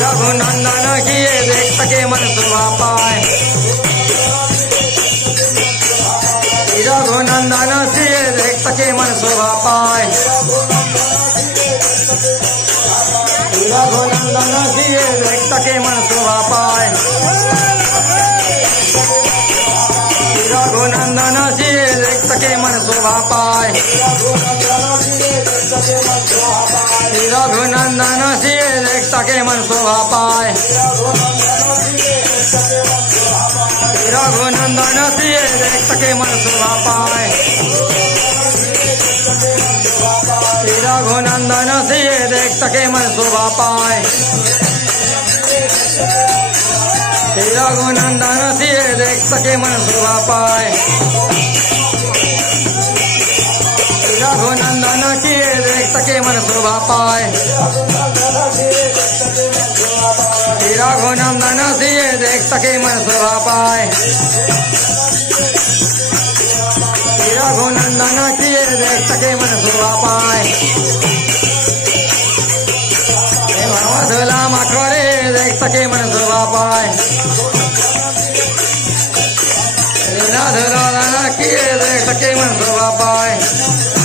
रघुनंदन किए देख सके मन शोभा पाए। रघुनंदन किए देख सके मन शोभा पाए। रघुनंदन किए देख सके मन शोभा पाए। रघुनंदन किए देख सके मन शोभा पाए। रघुनंदन किए देख सके मन शोभा पाए। रघुनंदन किए देख सके मन शोभा पाए। रघुनंदन किए देख सके मन शोभा पाए। रघुनंदन किए देख सके मन शोभा पाए। रघुनंदन किए देख सके मन शोभा पाए। रघुनंदन किए देख सके मन शोभा पाए। रघुनंदन किए देख सके मन शोभा पाए। धुला मखोरे देख सके मन शोभा पाए। धुला किए देख सके मन शोभा पाए।